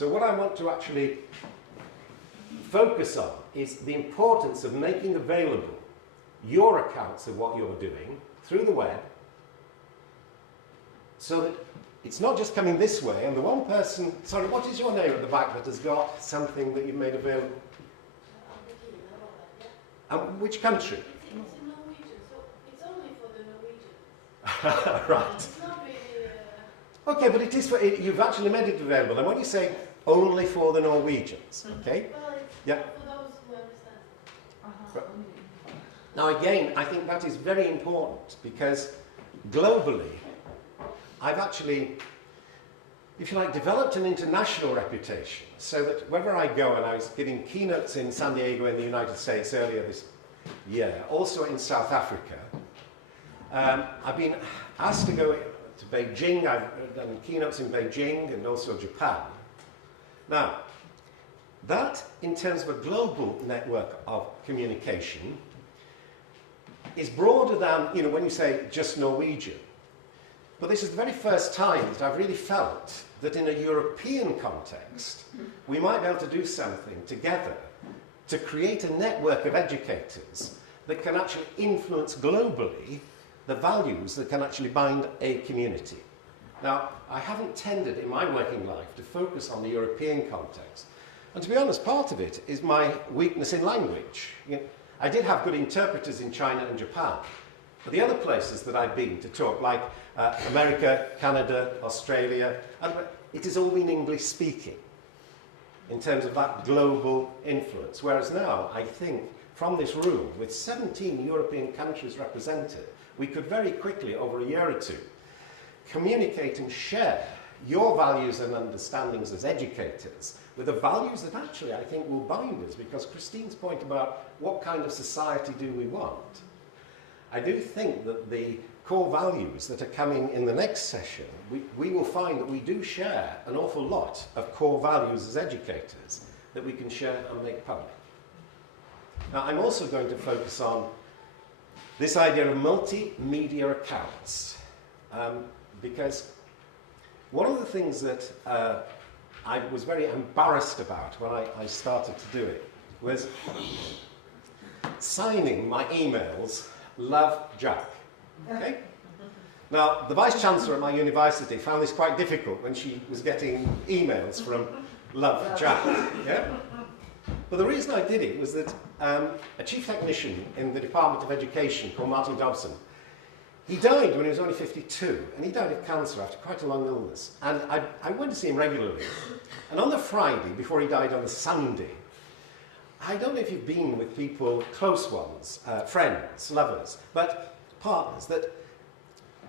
So what I want to actually focus on is the importance of making available your accounts of what you're doing through the web, so that it's not just coming this way and the one person, sorry, what is your name at the back that has got something that you've made available? Which country? It's in Norwegian, so it's only for the Norwegians. Right. It's not really... Okay, but it is for, you've actually made it available. And when you say only for the Norwegians, okay? Well, it's Yeah. for those who understand. Right. Now again, I think that is very important because globally, I've actually, if you like, developed an international reputation so that wherever I go, and I was giving keynotes in San Diego in the United States earlier this year, also in South Africa, I've been asked to go to Beijing. I've done keynotes in Beijing and also Japan. Now, that in terms of a global network of communication is broader than, you know, when you say just Norwegian. But this is the very first time that I've really felt that in a European context, we might be able to do something together to create a network of educators that can actually influence globally the values that can actually bind a community. Now, I haven't tended in my working life to focus on the European context. And to be honest, part of it is my weakness in language. You know, I did have good interpreters in China and Japan. But the other places that I've been to talk, like America, Canada, Australia, and it has all been English speaking in terms of that global influence. Whereas now, I think, from this room, with 17 European countries represented, we could very quickly, over a year or two, communicate and share your values and understandings as educators with the values that actually I think will bind us, because Christine's point about what kind of society do we want, I do think that the core values that are coming in the next session, we will find that we do share an awful lot of core values as educators that we can share and make public. Now, I'm also going to focus on this idea of multimedia accounts, because one of the things that I was very embarrassed about when I started to do it was signing my emails Love Jack. Okay? Now, the Vice-Chancellor at my university found this quite difficult when she was getting emails from Love Jack. Yeah? But the reason I did it was that a chief technician in the Department of Education called Martin Dobson, he died when he was only 52, and he died of cancer after quite a long illness. And I went to see him regularly. And on the Friday, before he died on the Sunday, I don't know if you've been with people, close ones, friends, lovers, but partners, that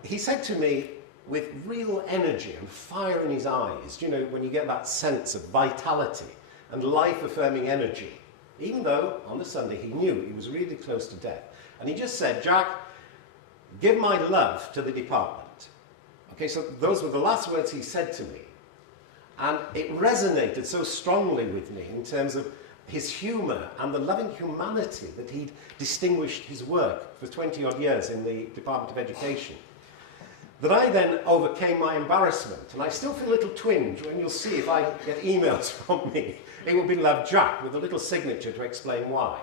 he said to me with real energy and fire in his eyes, you know, when you get that sense of vitality and life-affirming energy, even though on the Sunday he knew he was really close to death. And he just said, Jack, give my love to the department. Okay, so those were the last words he said to me. And it resonated so strongly with me in terms of his humour and the loving humanity that he'd distinguished his work for 20-odd years in the Department of Education, that I then overcame my embarrassment. And I still feel a little twinge when you'll see if I get emails from me. It will be Love Jack with a little signature to explain why.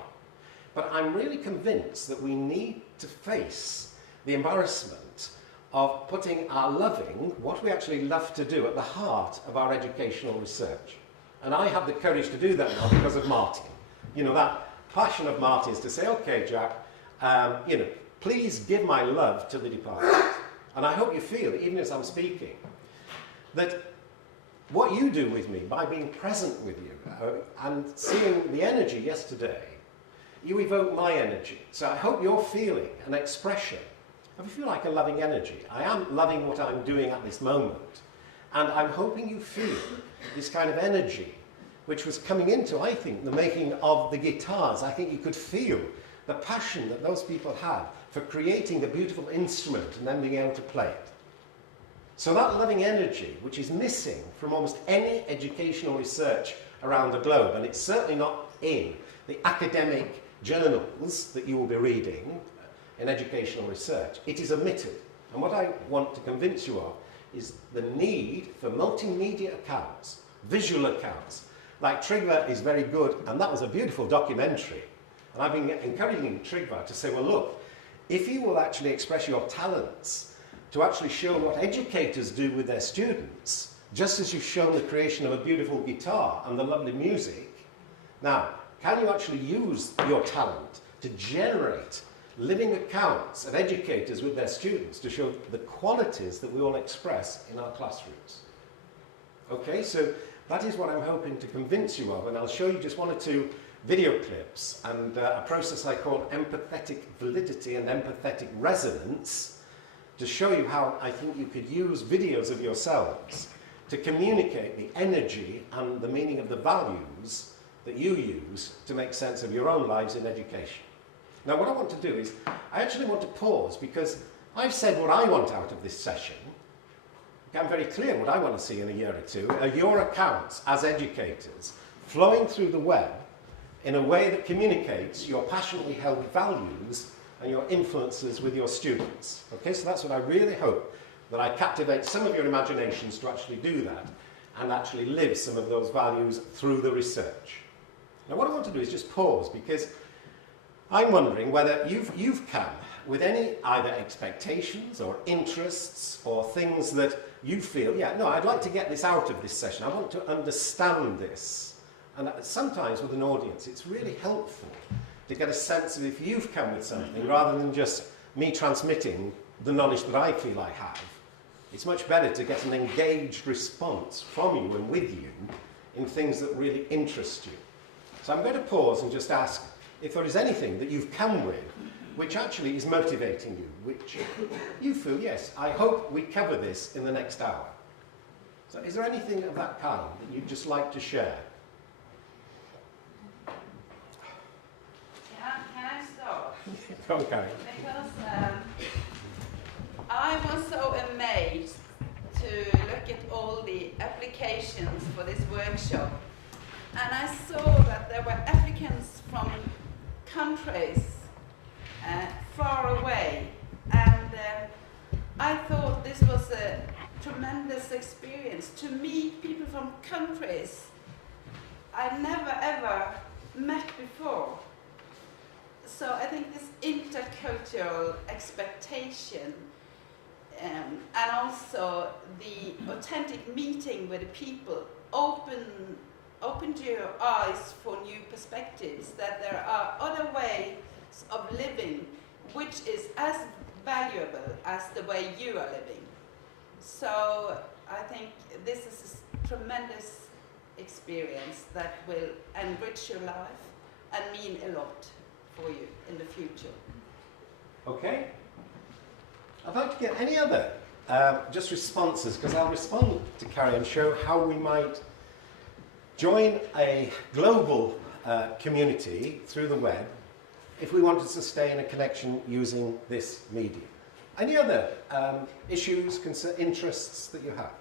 But I'm really convinced that we need to face the embarrassment of putting our loving, what we actually love to do, at the heart of our educational research. And I have the courage to do that now because of Martin. You know, that passion of Martin's to say, okay, Jack, you know, please give my love to the department. And I hope you feel, even as I'm speaking, that what you do with me by being present with you and seeing the energy yesterday, you evoke my energy. So I hope you're feeling an expression of, if you like, a loving energy. I am loving what I'm doing at this moment. And I'm hoping you feel this kind of energy, which was coming into, I think, the making of the guitars. I think you could feel the passion that those people had for creating a beautiful instrument and then being able to play it. So that loving energy, which is missing from almost any educational research around the globe, and it's certainly not in the academic journals that you will be reading in educational research, it is omitted. And what I want to convince you of is the need for multimedia accounts visual accounts. Like Trygve is very good, and that was a beautiful documentary. And I've been encouraging Trygve to say, well, look, if you will actually express your talents to actually show what educators do with their students, just as you've shown the creation of a beautiful guitar and the lovely music, now, can you actually use your talent to generate living accounts of educators with their students to show the qualities that we all express in our classrooms? Okay, so that is what I'm hoping to convince you of, and I'll show you just one or two video clips and a process I call empathetic validity and empathetic resonance to show you how I think you could use videos of yourselves to communicate the energy and the meaning of the values that you use to make sense of your own lives in education. Now, what I want to do is, I actually want to pause because I've said what I want out of this session. I'm very clear what I want to see in a year or two are your accounts as educators flowing through the web in a way that communicates your passionately held values and your influences with your students. Okay, so that's what I really hope, that I captivate some of your imaginations to actually do that and actually live some of those values through the research. Now, what I want to do is just pause because I'm wondering whether you've come with any either expectations or interests or things that you feel, yeah, no, I'd like to get this out of this session. I want to understand this. And sometimes with an audience, it's really helpful to get a sense of if you've come with something rather than just me transmitting the knowledge that I feel I have. It's much better to get an engaged response from you and with you in things that really interest you. So I'm going to pause and just ask if there is anything that you've come with which actually is motivating you, which you feel, yes, I hope we cover this in the next hour. So is there anything of that kind that you'd just like to share? Can I start? Okay. Because I was so amazed to look at all the applications for this workshop. And I saw that there were applicants from countries far away. And I thought this was a tremendous experience to meet people from countries I've never ever met before. So I think this intercultural expectation and also the authentic meeting with the people opened your eyes for new perspectives, that there are other ways of living which is as valuable as the way you are living. So I think this is a tremendous experience that will enrich your life and mean a lot for you in the future. Okay. I'd like to get any other just responses, because I'll respond to Carrie and show how we might join a global community through the web if we want to sustain a connection using this medium. Any other issues, interests that you have?